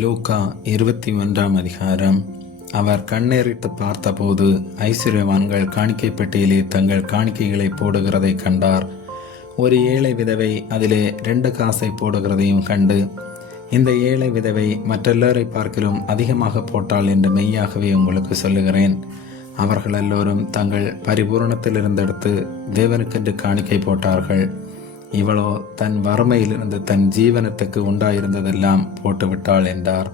லூக்கா 21 அதிகாரம். அவர் கண்ணேறிட்டு பார்த்தபோது ஐஸ்வர்யவான்கள் காணிக்கை பெட்டியிலே தங்கள் காணிக்கைகளை போடுகிறதை கண்டார். ஒரு ஏழை விதவை அதிலே 2 காசை போடுகிறதையும் கண்டு, இந்த ஏழை விதவை மற்றெல்லோரை பார்க்கிலும் அதிகமாக போட்டாள் என்று மெய்யாகவே உங்களுக்கு சொல்லுகிறேன். அவர்கள் எல்லோரும் தங்கள் பரிபூரணத்தில் இருந்தெடுத்து தேவனுக்கென்று காணிக்கை போட்டார்கள். இவளோ தன் வறுமையிலிருந்து தன் ஜீவனத்துக்கு உண்டாயிருந்ததெல்லாம் போட்டுவிட்டாள் என்றார்.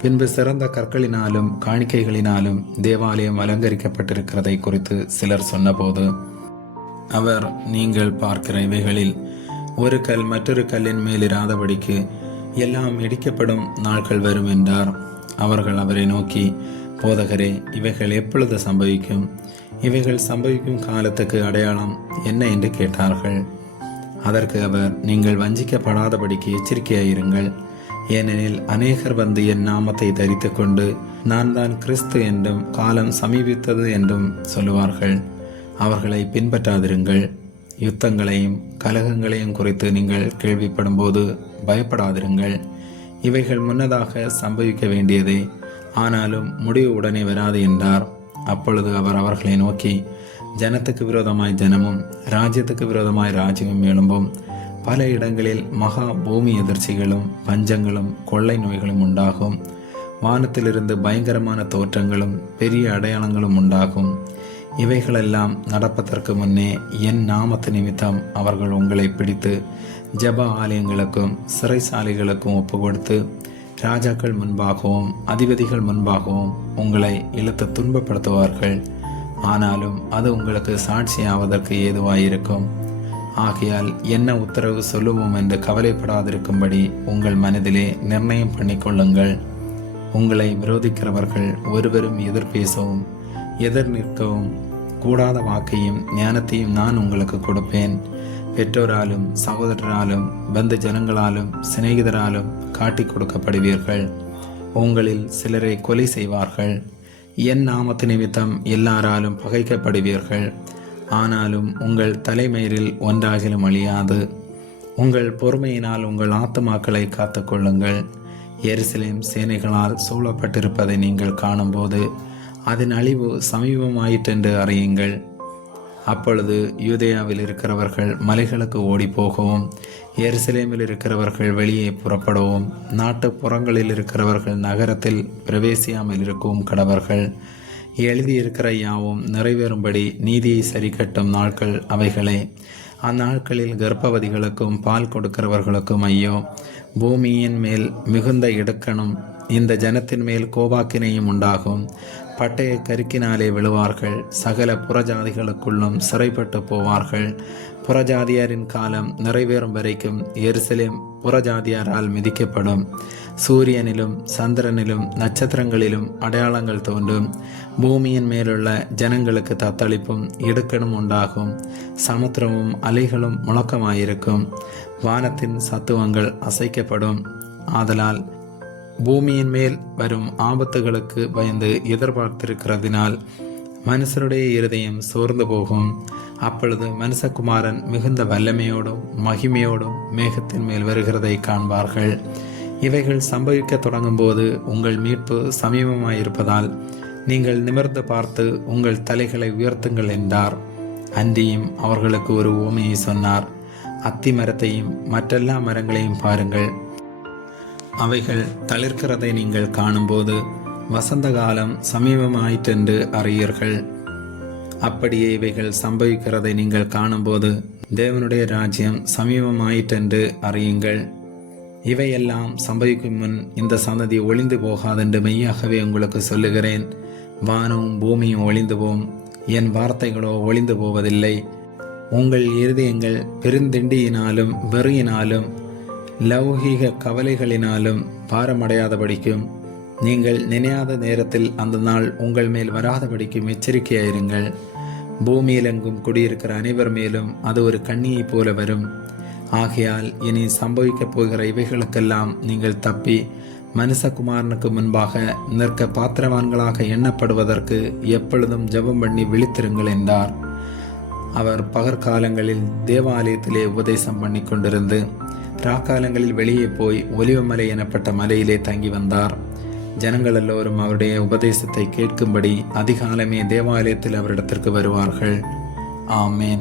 பின்பு சிறந்த கற்களினாலும் காணிக்கைகளினாலும் தேவாலயம் அலங்கரிக்கப்பட்டிருக்கிறதை குறித்து சிலர் சொன்னபோது அவர், நீங்கள் பார்க்கிற இவைகளில் ஒரு கல் மற்றொரு கல்லின் மேல் இராதபடிக்கு எல்லாம் இடிக்கப்படும் நாட்கள் வரும் என்றார். அவர்கள் அவரை நோக்கி, போதகரே, இவைகள் எப்பொழுது சம்பவிக்கும்? இவைகள் சம்பவிக்கும் காலத்துக்கு அடையாளம் என்ன என்று கேட்டார்கள். அதற்கு அவர், நீங்கள் வஞ்சிக்கப்படாதபடிக்கு எச்சரிக்கையாயிருங்கள். ஏனெனில் அநேகர் வந்து என் நாமத்தை தரித்து கொண்டு நான் தான் கிறிஸ்து என்றும் காலம் சமீபித்தது என்றும் சொல்லுவார்கள். அவர்களை பின்பற்றாதிருங்கள். யுத்தங்களையும் கலகங்களையும் குறித்து நீங்கள் கேள்விப்படும் போது பயப்படாதிருங்கள். இவைகள் முன்னதாக சம்பவிக்க வேண்டியதே, ஆனாலும் முடிவு உடனே வராது என்றார். அப்பொழுது அவர் அவர்களை நோக்கி, ஜனத்துக்கு விரோதமாய் ஜனமும் ராஜ்யத்துக்கு விரோதமாய் ராஜ்யமும் எழும்பும். பல இடங்களில் மகா பூமி எதிர்ச்சிகளும் பஞ்சங்களும் கொள்ளை நோய்களும் உண்டாகும். வானத்திலிருந்து பயங்கரமான தோற்றங்களும் பெரிய அடையாளங்களும் உண்டாகும். இவைகளெல்லாம் நடப்பதற்கு முன்னே என் நாமத்து நிமித்தம் அவர்கள் உங்களை பிடித்து ஜெப ஆலயங்களுக்கும் சிறைசாலைகளுக்கும் ஒப்பு கொடுத்து ராஜாக்கள் முன்பாகவும் அதிபதிகள் முன்பாகவும் உங்களை இழுத்து துன்பப்படுத்துவார்கள். ஆனாலும் அது உங்களுக்கு சாட்சியாவதற்கு ஏதுவாயிருக்கும். ஆகையால் என்ன உத்தரவு சொல்லுவோம் என்று கவலைப்படாதிருக்கும்படி உங்கள் மனதிலே நிர்ணயம் பண்ணிக்கொள்ளுங்கள். உங்களை விரோதிக்கிறவர்கள் ஒருவரும் எதிர்பேசவும் எதிர் நிற்கவும் கூடாத வாக்கையும் ஞானத்தையும் நான் உங்களுக்கு கொடுப்பேன். பெற்றோராலும் சகோதரராலும் பந்து ஜனங்களாலும் சிநேகிதராலும் காட்டி கொடுக்கப்படுவீர்கள். உங்களில் சிலரை கொலை செய்வார்கள். என் நாமத்து நிமித்தம் எல்லாராலும் பகைக்கப்படுவீர்கள். ஆனாலும் உங்கள் தலைமயிரில் ஒன்றாகிலும் அழியாது. உங்கள் பொறுமையினால் உங்கள் ஆத்துமாக்களை காத்துக்கொள்ளுங்கள். எருசலேம் சேனைகளால் சூழப்பட்டிருப்பதை நீங்கள் காணும்போது அதன் அழிவு சமீபமாயிற்றென்று அறியுங்கள். அப்பொழுது யூதேயாவில் இருக்கிறவர்கள் மலைகளுக்கு ஓடி போகவும் எருசலேமில் இருக்கிறவர்கள் வெளியே புறப்படவும் நாட்டு புறங்களில் இருக்கிறவர்கள் நகரத்தில் பிரவேசியாமல் இருக்கவும் கடவர்கள். எழுதியிருக்கிற யாவும் நிறைவேறும்படி நீதியை சரி கட்டும் நாட்கள் அவைகளே. அந்நாட்களில் கர்ப்பவதிகளுக்கும் பால் கொடுக்கிறவர்களுக்கும் ஐயோ! பூமியின் மேல் மிகுந்த இடுக்கணும் இந்த ஜனத்தின் மேல் கோபாக்கினையும் உண்டாகும். பட்டய கருக்கினாலே விழுவார்கள். சகல புறஜாதிகளுக்குள்ளும் சிறைப்பட்டு போவார்கள். புறஜாதியாரின் காலம் நிறைவேறும் வரைக்கும் எருசலேம் புறஜாதியாரால் மிதிக்கப்படும். சூரியனிலும் சந்திரனிலும் நட்சத்திரங்களிலும் அடையாளங்கள் தோன்றும். பூமியின் மேலுள்ள ஜனங்களுக்கு தத்தளிப்பும் இடுக்கணும் உண்டாகும். சமுத்திரமும் அலைகளும் முழக்கமாயிருக்கும். வானத்தின் சத்துவங்கள் அசைக்கப்படும். ஆதலால் பூமியின் மேல் வரும் ஆபத்துகளுக்கு பயந்து எதிர்பார்த்திருக்கிறதினால் மனுஷருடைய இருதயம் சோர்ந்து போகும். அப்பொழுது மனுஷகுமாரன் மிகுந்த வல்லமையோடும் மகிமையோடும் மேகத்தின் மேல் வருகிறதை காண்பார்கள். இவைகள் சம்பவிக்க தொடங்கும் போது உங்கள் மீட்பு சமீபமாயிருப்பதால் நீங்கள் நிமிர்ந்து பார்த்து உங்கள் தலைகளை உயர்த்துங்கள் என்றார். அன்றியும் அவர்களுக்கு ஒரு உவமையை சொன்னார். அத்தி மரத்தையும் மற்றெல்லா மரங்களையும் பாருங்கள். அவைகள் தளிர்க்கிறதை நீங்கள் காணும்போது வசந்த காலம் சமீபமாயிற்றென்று அறியீர்கள். அப்படியே இவைகள் சம்பவிக்கிறதை நீங்கள் காணும்போது தேவனுடைய ராஜ்யம் சமீபமாயிற்றென்று அறியுங்கள். இவையெல்லாம் சம்பவிக்கும் முன் இந்த சந்ததி ஒளிந்து போகாதென்று மெய்யாகவே உங்களுக்கு சொல்லுகிறேன். வானமும் பூமியும் ஒளிந்து போம், என் வார்த்தைகளோ ஒளிந்து போவதில்லை. உங்கள் இருதயங்கள் பெருந்திண்டியினாலும் வெறியினாலும் லௌகீக கவலைகளினாலும் பாரமடையாதபடிக்கும் நீங்கள் நினையாத நேரத்தில் அந்த நாள் உங்கள் மேல் வராதபடிக்கும் எச்சரிக்கையாயிருங்கள். பூமியிலெங்கும் குடியிருக்கிற அனைவர் மேலும் அது ஒரு கண்ணியைப் போல வரும். ஆகையால் இனி சம்பவிக்கப் போகிற இவைகளுக்கெல்லாம் நீங்கள் தப்பி மனுஷகுமாரனுக்கு முன்பாக நிற்க பாத்திரவான்களாக எண்ணப்படுவதற்கு எப்பொழுதும் ஜெபம் பண்ணி விழித்திருங்கள் என்றார். அவர் பகற்காலங்களில் தேவாலயத்திலே உபதேசம் பண்ணி கொண்டிருந்து பிராக்காலங்களில் வெளியே போய் ஒலிவமலை எனப்பட்ட மலையிலே தங்கி வந்தார். ஜனங்கள் எல்லோரும் அவருடைய உபதேசத்தை கேட்கும்படி அதிகாலமே தேவாலயத்தில் அவரிடத்திற்கு வருவார்கள். ஆமேன்.